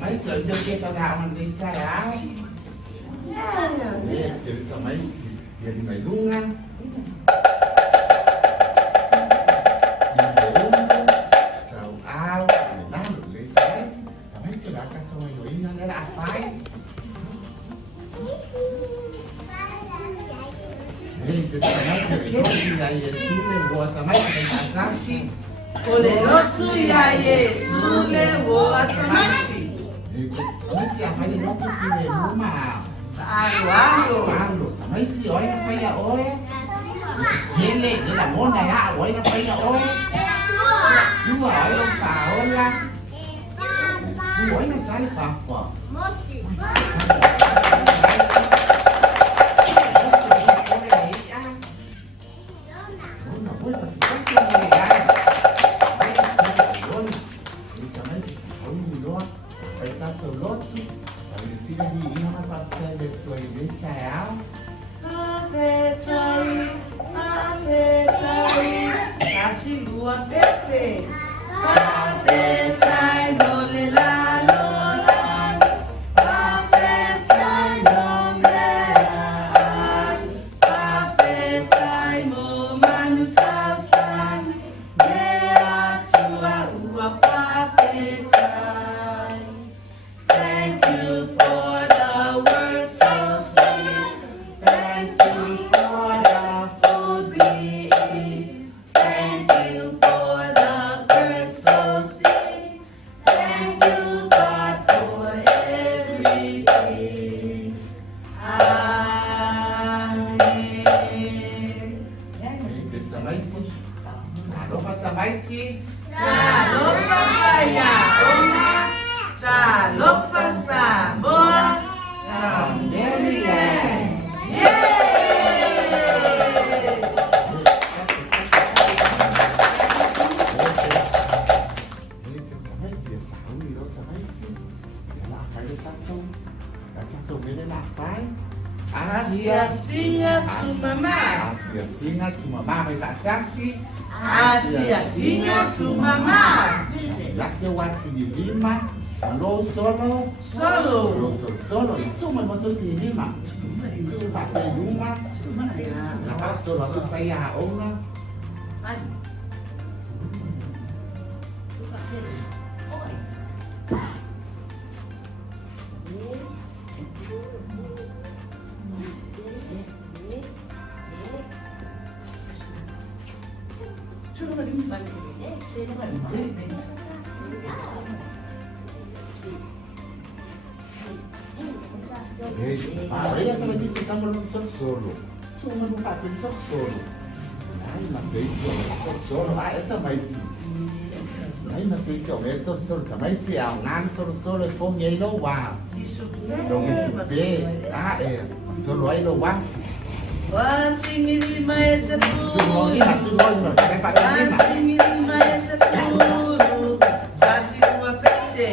mấy chuyện cho kia sao đạo mình đi xa áo nè thì sao mấy giờ thì phải luôn á sao ao để làm được lấy trái mấy chuyện đã cắt xong rồi nó đã phái nè thì sao mấy chuyện có gì vậy xuống lên qua sao mấy chuyện đã sáng chứ Oleotu ya Yesu lewo atamati. Mấy chị phải đi nói chút gì nữa mà Alo. Mấy chị ơi nó phải là ôi Hiện lên để là món này á ôi nó phải là ôi Chú ơi ông bà ơi là Chú ơi nó trái là bà quả Asia singa tu mama. Asia singa tu mama phải là taxi. Asia singa tu mama. Asia wati lima. Lo solo. Lo solo. Itu memang solo lima. Itu pakai rumah. Lepas solo tu payah orang. Aí essa vai ter que estar morando solo. Cuma não tá aquele solo. Ai, mas isso solo. Ai, essa vai ter. Ai, mas isso é solo. Também se há solo é com ele não vá. Então esse pé, é solo aí não vá. Watingilima esefuru. Tudo vai para ele. Watingilima esefuru. Tasiwa pese.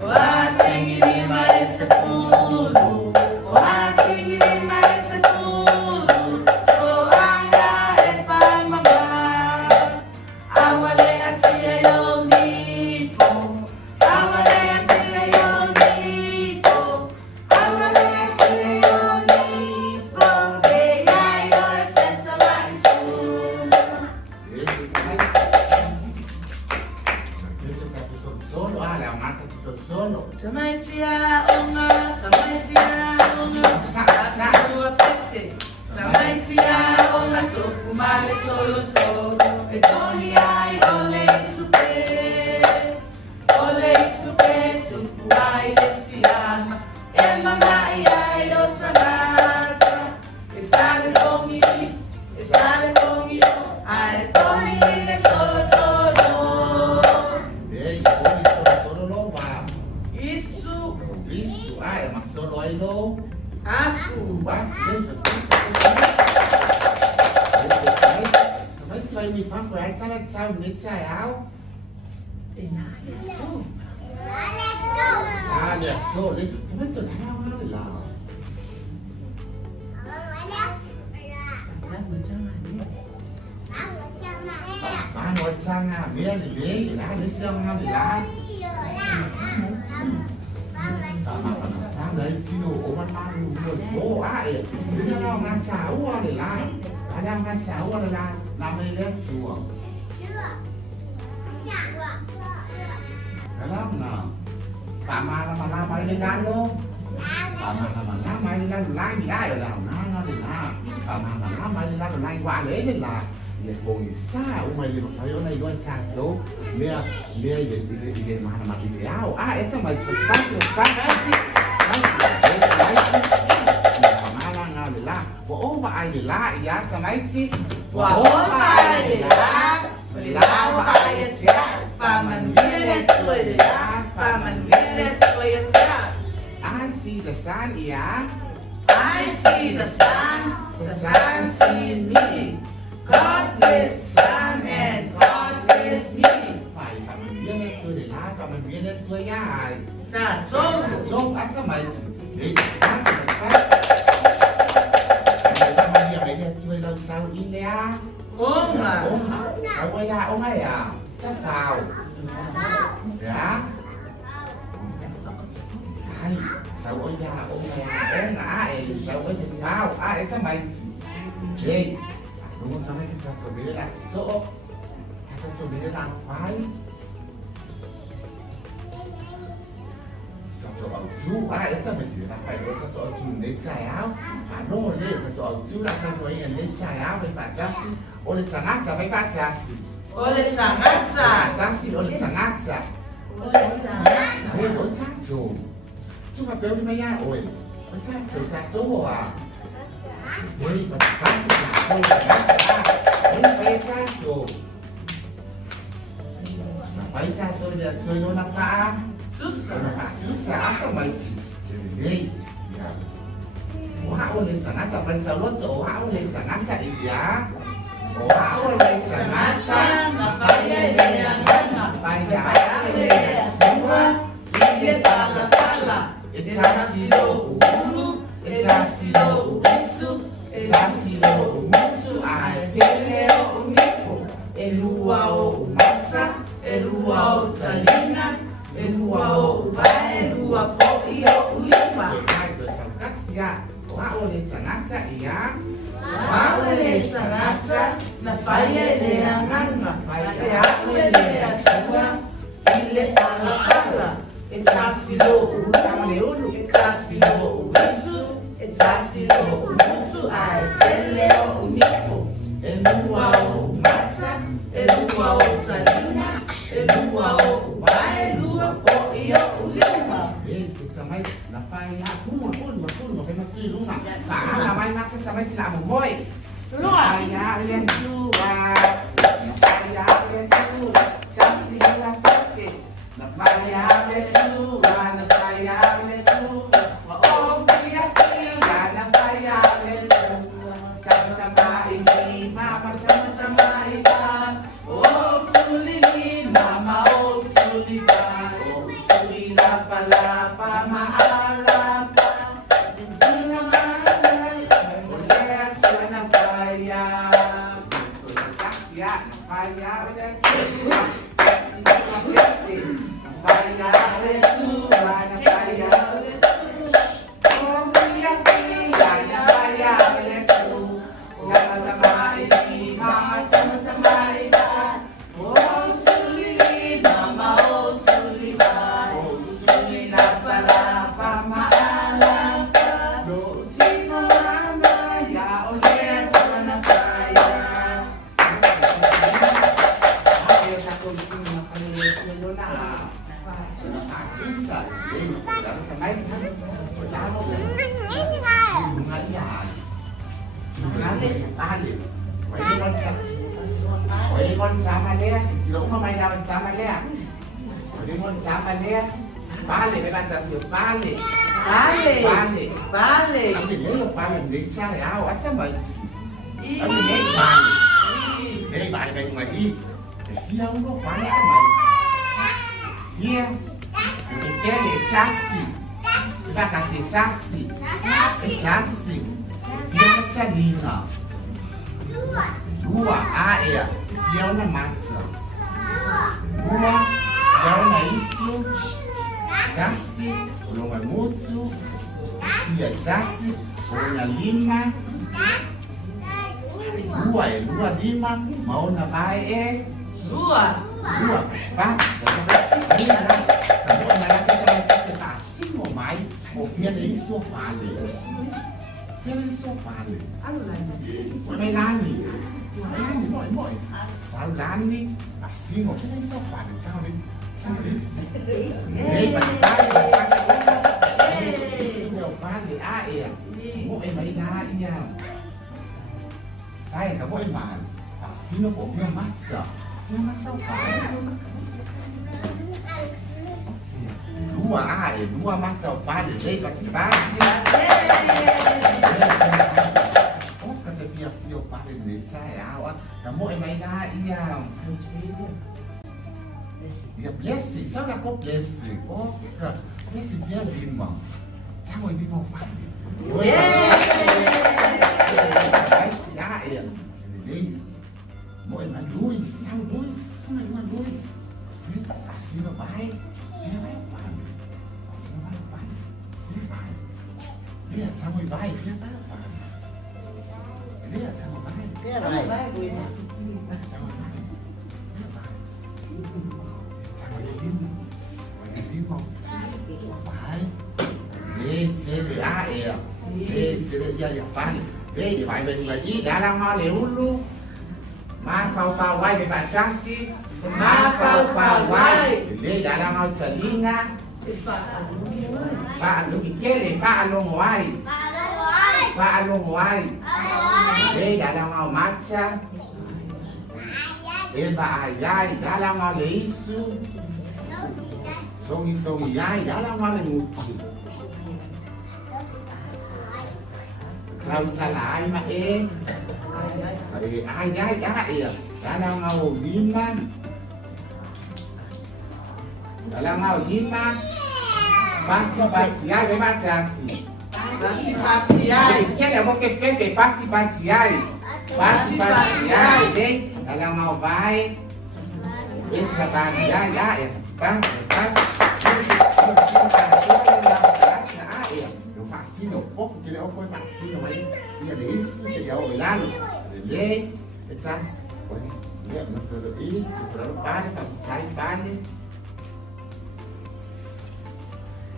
Watingilima esefuru. Watingilima esefuru. Toanga efa mama. Awale atie yonifo. Awale atie yonifo. Awale atie yonifo. Samaitia onga, sasawa pese. Samaitia onga, tofu male solo solo. Etoli ai ole supe, tupu ai lesiama. E mama ai otanata. E sale kongi, ai kongi le solo solo. Isso, é uma solo aí não. Afu. Você vai me falar, sabe, nem sai ao. Olha só, você vai te dar lá. Ngồi sang à, bia thì lấy lá lấy xương nhau thì lá. Oh, ai, dia nào ngàn sáu để la, dia ngàn sáu để la, làm gì đấy chùa. Kenapa nak? Tak mana main dengan lo. Tak mana main dengan lain dia ya lah. Nah. Tak mana main dengan lain qua lấy nên là để bồi xa umai dia pakai orang itu satu. Dia mana dia áo. Itu mai cepat. Mana ngau lah. Oh, ai lah ya sampai sih. Oh, ai lah. Lao và ai đến cha, và mình biết lên tuổi để lá, và mình biết lên tuổi để cha. I see the sun, yeah. I see the sun sees me. God bless sun and God bless me. Phải và mình biết lên tuổi để lá, và mình biết lên tuổi ya. Cha trông. Trông ăn sao mày? Để ăn thì phải. Người ta mà hiểu mấy lên tuổi lâu sau in đấy à? Không à? Ở quay ra ông ấy à? Chắc sao? Dạ. Hay, sao ôi ra ông này em ai sao ôi thì sao? Ai sao mày? Đây. Đúng không? Sao mày cái số đấy là số? Cái số đấy là phải. Số ở chú ai sao mày chỉ là phải có số ở chú lấy trái áo. Nó lên số ở chú là sao rồi lấy trái áo với bạn chắc. Oleh sangat sampai baca sih. Oleh sangat sih, oleh sangat. Oleh sangat. Oleh satu. Cuma beli maya, oi. Oleh satu ah. Oi, baca ini baca satu. Baca satu dia suruh nampak. Susah apa macam? Jadi, ya. Wah, oleh sangat sampai salon so, wah oleh sangat saya ya. Wow, oleh sangat nafaya nafaya semua dia pala Exasilo ulu, exasilo ubisu, exasilo umutu, aceleo unico, eluao umata, eluao talinga, eluao uba, elua foio ulipa. Wow, oleh sangat ya. Wale sangatsa na faya ile anganga ya ile asua ile pala Exasilo ulu, exasilo ubisu, exasilo umutu, aceleo unico, eluao umata, eluao talinga, eluao uba, elua foio ulipa. Sampai nafaya pun phải nói chuyện luôn à. Cả là mai mắc cái sampai chỉ làm một môi. Nafaya lên chua, nafaya lên chua, chắc gì là phát xị. Nafaya lên chua, nafaya lên chua, mà ôm kia là nafaya lên chua. Sama ini mama sama iba, oh sulili mama oh suliba, oh sulila palapa maalapa. Con sama dia, silo mama ida sama dia. Jadi mon sama dia. Bale, me basta su bale. Bale. Tapi dia bale ni saya au, acha mai. Tapi ni bale. Ni bale mai mai. Dia uno bale mai. Dia. Dia ni chassi. Kita kasih chassi. Chassi. Dia macam Lina. Dua, ya. Dia una matzah. Dua, dia una isso. Chassi, uma mutsu. Ia jasi, ona lima. Dua ya, dua lima. Mau na vai Dua. dua. Pak, ini ada. Semua narasi sama kita asing mau mai. Mau dia dari sofale. Dia dari sofale.ไม่ร้านนี่บ่อยสาวร้านนี่asing mau dia dari sofale. Sao đấy? Sao đấy? Đấy, bạn ta nhiều ba thì ai à? Mỗi mấy đá đi nha. Sai cả mỗi màn. Asing nó bộ phim mắt sợ. Phim mắt sao phải? Dua ai? Dua mắt sao phải để đây còn ba. Dia pada desa ya, kamu emang dah iya. Dia blessing, saya kau blessing, oh, blessing dia lima, sama ini mau pagi. Baik ya, ini mau emang Luis, sama Luis, sama emang Luis, kasih lo baik, dia baik pagi, kasih lo baik pagi, dia baik, dia sama baik, dia baik pagi. Dia sama baik. Dia baik. Sama baik. Dia baik. Sama Yevin. Sama Yevin mau. Baik. Dia cedera ya. Dia cedera ya pan. Dia di baik betul lagi dalam hal dulu. Mafau wai di pasang si. Mafau wai. Dia dalam hal selinga. Pak lu pikir Pak lu wai. Pak lu wai. Đây dalam mau maca. Eba ayai dalam mau leisu. Songi yai dalam mau nguci. Kau salah ai mah ayai ya. Dalam mau lima. Dalam mau lima. Pasti yai baca sih. Participai, quem é bom que fez participai, deh, kalau mau baik, bisa bahagia ya, Vacina, pouco que ele é o vacina, mas ia isso, seria o lado, ele, essas, olha, não foi ele, para o padre, para sair padre,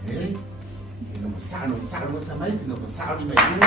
ele. Não sabe também, não sabe de melhor,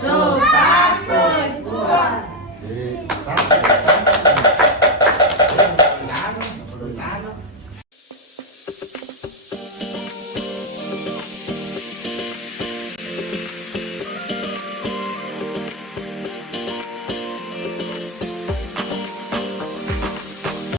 Sopa, soy fuerte.